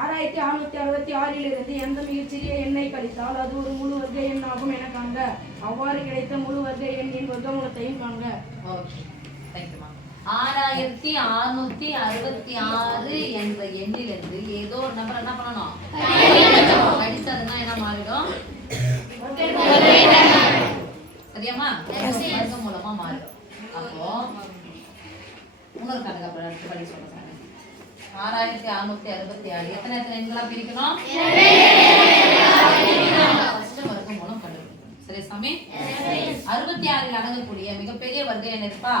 6666 எந்த மிகச்சிறிய எண்ணை கழித்தால் அது ஒரு முழு வர்க்க எண் ஆகும் என காண்க. அவ்வாறு கிடைத்த முழு வர்க்க எண்ணின் வர்க்கமூலத்தையும் காண்க. 6666 என்ற எண்ணிலிருந்து ஏதோ ஒரு நம்பர் என்ன பண்ணணும்? கழிச்சதுன்னா என்ன மாறிடும்? சரியாமா? வர்க்க மூலமா மாறிடும். அப்போ இன்னொரு கணக்கு அப்புறம் அடுத்து படி சொல்றேன். 6667 எத்தனை எண்களா பிரிக்கணும்? வர்க்க மூலம் கண்டுபிடிக்கணும். சரி சாமி? 66 அடங்கக்கூடிய மிகப்பெரிய வர்க்க எண் இருப்பா?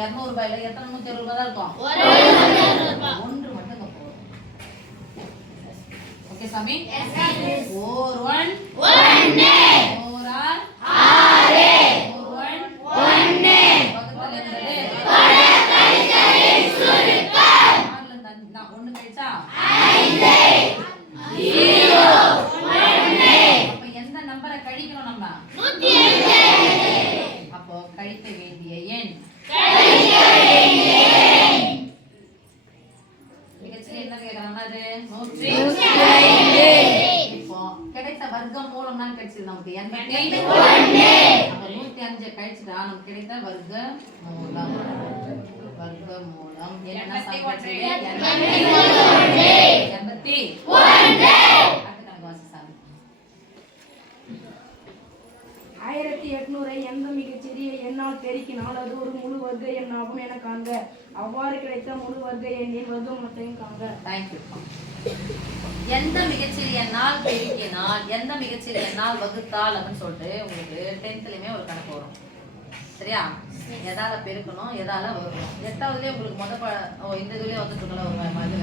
200 ரூபாயில எத்தனை 120 ரூபாய் தான் இருக்கும்? ஒன்று மட்டும் போதும். ஓகே சாமி? ஓர் 1 1 ஓர் ஆர் 6 ஓர் 1 1 பக்கத்துல என்னது? கழித்தலை சுருக்கம். 6ல இருந்து நான் 1 கழிச்சா 5 0 1. அப்ப எந்த நம்பரை கழிக்கணும் நம்ம? 105. அப்போ கழிக்க வேண்டிய எண் கிடைத்த வர்க்க மூலம் தான் கிடைச்சது நமக்கு 105 கழிச்சுட்டா நமக்கு கிடைத்த வர்க்க மூலம் என்ன 1800 எந்த மிகச்சிறிய எண்ணால் பெருக்கினால் அது ஒரு முழு வர்க்க எண் ஆகும் என காண்க. அவ்வாறு கிடைத்த முழு வர்க்க எண்ணின் வர்க்கமூலத்தையும் காண்க. எந்த மிகச்சிறிய எண்ணால் பெருக்கினால் எந்த மிகச்சிறிய எண்ணால் வகுத்தால் அப்படின்னு சொல்லிட்டு உங்களுக்கு 10th ஒரு கணக்கு வரும். சரியா? எதால பெருக்கணும் எதால வகுக்கணும். 8வதுலயே உங்களுக்கு இந்த இதுலயே வந்துட்டுங்களா ஒரு மாதிரி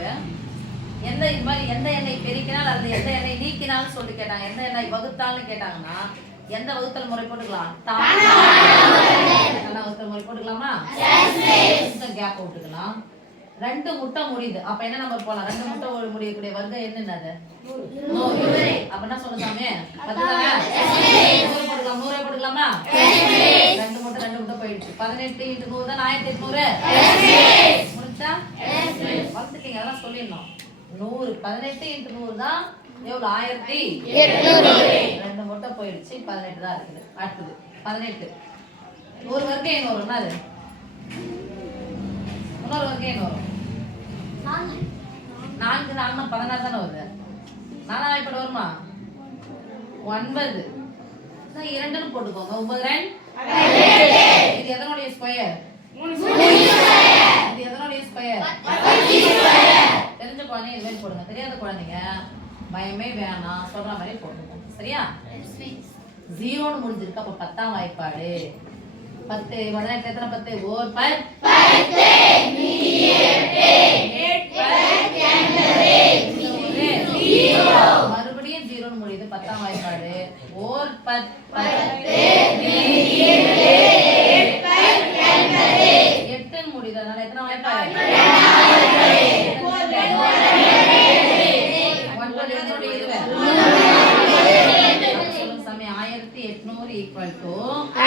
எந்த இது மாதிரி எந்த எண்ணை பெருக்கினால் அல்லது எந்த எண்ணை நீக்கினாலும் சொல்லி கேட்டாங்க. எந்த எண்ணை வகுத்தால்னு கேட்டாங்கன்னா எந்த வகுத்தல் முறை போட்டுக்கலாம்? வகுத்தல் முறை போட்டுக்கலாமா? கேப் விட்டுக்கலாம். 2 முட்டை முடியுது. அப்ப என்ன நம்பர் போலாம்? 2 முட்டை முடியக்கூடிய வர்க்க என்னது? 100. அப்ப என்ன சொல்லுதாமே? 10 தானே? 100 போட்டுக்கலாம். 100 போட்டுக்கலாமா? 2 முட்டை போயிடுச்சு. 18 × 100 தான் 1800. முடிஞ்சா? வந்துட்டீங்க. அதெல்லாம் சொல்லிடணும். 100 18 × 100 தான் எவ்வளவு? 1800. 2 முட்டை போயிடுச்சு. 18 தான் இருக்குது. அடுத்தது 18 ஒரு வர்க்க எண் வரும். அது இன்னொரு வர்க்க எண் வரும். 4 4 16 தானே வருது. 4 இப்படி வருமா? 9 2ன்னு போட்டுக்கோங்க. 9 இது எதனுடைய ஸ்கொயர்? இது எதனுடைய ஸ்கொயர்? தெரிஞ்ச குழந்தைங்க இது மாதிரி போடுங்க. தெரியாத குழந்தைங்க பயமே வேணாம், சொல்ற மாதிரி போடுங்க. சரியா? 0ன்னு முடிஞ்சிருக்கு. அப்ப 10ஆம் வாய்ப்பாடு 10 18 எத்தனை 10? ஓர் 10 மறுபடியும் 0ன்னு முடியுது. 10ஆம் வாய்ப்பாடு ஓர் 10 8ன்னு முடியுது. அதனால எத்தனை வாய்ப்பாடு? 1800 equal to 2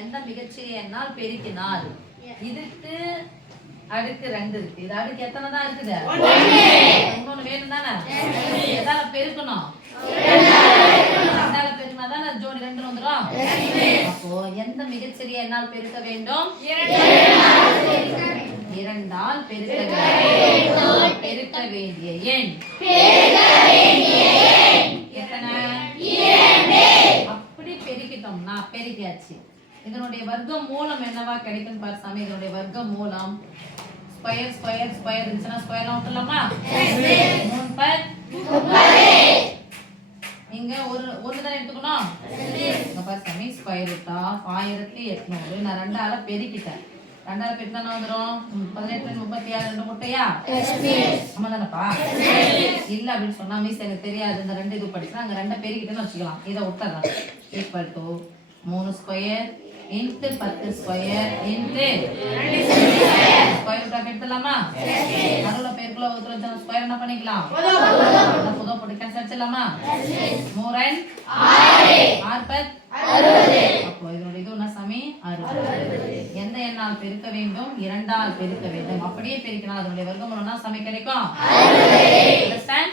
எந்த மிகச்சிறிய எண்ணால் பெருக்கினால் இதுக்கு அடுக்கு 2 இருக்கு. இது அடுக்கு எத்தனை தான் இருக்குது? 1 வேணும் தானே? எதால பெருக்கணும்? ஜோடி 2 வந்துரும். அப்போ எந்த மிகச்சிறிய எண்ணால் பெருக்க வேண்டும்? 2ஆல் பெருக்க வேண்டிய எண் எத்தனை? 2. அப்படி பெருக்கிட்டோம்னா பெருக்கியாச்சு. இதனுடைய வர்க்க மூலம் என்னவா கிடைக்கும் பாரு சாமி. இதனுடைய வர்க்க மூலம் ஸ்கொயர் இருந்துச்சுன்னா ஸ்கொயர்லாம் விட்டுலாமா? 3 × 30 இருக்கணும். இங்க பாரு சாமி, ஸ்கொயர் ரூட் ஆஃப் 1800 நான் 2ஆல பெருக்கிட்டேன். 2ஆல பெருக்கினா என்ன வந்துரும்? 18 36 2 முட்டையா? ஆமா தானப்பா? இல்ல அப்படின்னு சொன்னா மிஸ் எனக்கு தெரியாது, இந்த 2 இது படிச்சா அங்க 2 பெருக்கிட்டேன்னு வச்சுக்கலாம். இதை விட்டுறேன். Equal to 3 square into 10 square into square root of எடுத்துடலாமா? நடுவுல பெருக்குள்ள ஒருத்தர் ஸ்கொயர் என்ன பண்ணிக்கலாம்? புதோ போட்டு கேன்சல் அடிச்சிடலாமா? 3 6 அப்போ இதோட இது என்ன சாமி? 60. எந்த எண்ணால் பெருக்க வேண்டும்? 2ஆல் பெருக்க வேண்டும். அப்படியே பெருக்கினால் அதனுடைய வர்க்கமூலம் என்ன சாமி கிடைக்கும்? Understand?